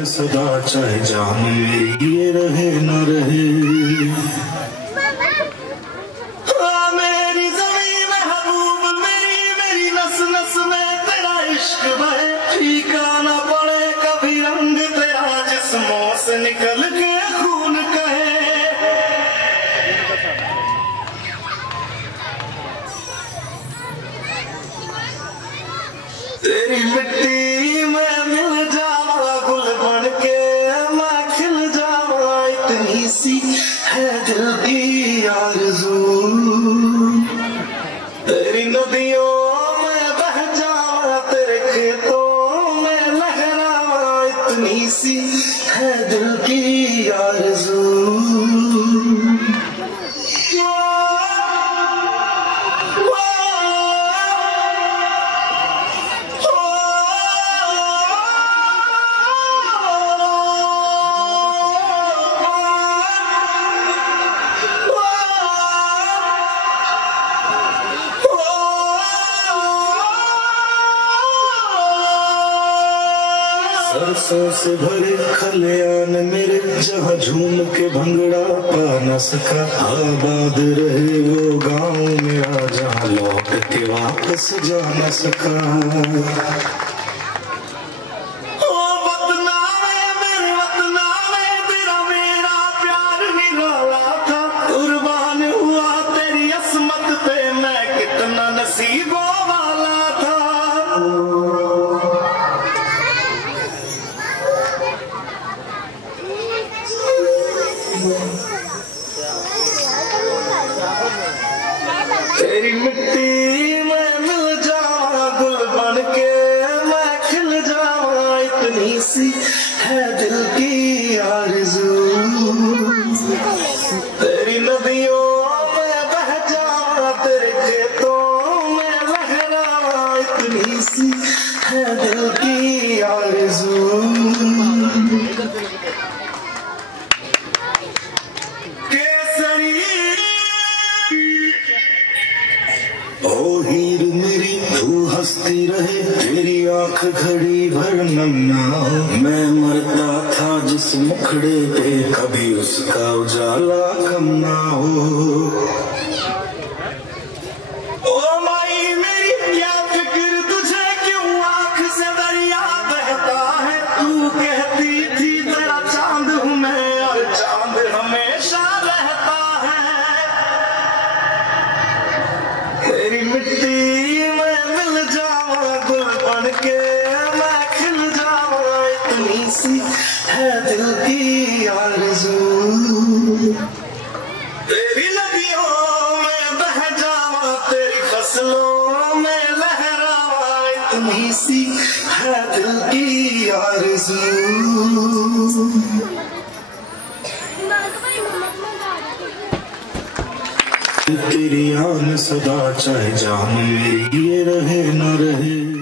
आन सदा चाहे जान मेरी ये रहे न रहे। मेरी ज़मीं में हबूब मेरी नस नस में तेरा इश्क बहे। फीका न पड़े कभी रंग तेरा जिस्मों से निकल के खून कहे। तेरी मिट्टी में मिल जावा गुल बन के मैं खिल जावा। इतनी सी है दिल की आरज़ू। तेरी नदियों में बह जावा तेरे खेतों में लहरावा। इतनी सी है दिल की आरज़ू। सरसों से भरे खलियान मेरे जहाँ झूम के भंगड़ा पा न सका। आबाद रहे वो गाँव मेरा जहाँ लौट के वापस जा न सका। तेरी मिट्टी में मिल जावा गुल बन के मैं खिल जावा। इतनी सी है दिल की आरज़ू। तेरी नदियों में बह जावा तेरे खेतों में लहरावा। इतनी सी है दिल की आरज़ू। ओ हीर मेरी तू हंसती रहे तेरी आंख घड़ी भर नन्ना। मैं मरता था जिस मुखड़े पे कभी उसका उजाला कम ना हो। ओ माई मेरी क्या फिक्र तुझे क्यों आंख से दरिया बहता है। तू कहती थी तेरा चांद हूँ मैं और चांद हमेशा रहता है। तेरी मिट्टी में मिल जावा गुल बन के मैं खिल जावा। इतनी सी है दिल की आरज़ू। तेरी नदियों में बह जावा तेरी फसलों में लहरावा। इतनी सी है दिल की आरज़ू। तेरी आन सदा चाहे जान मेरी ये रहे न रहे।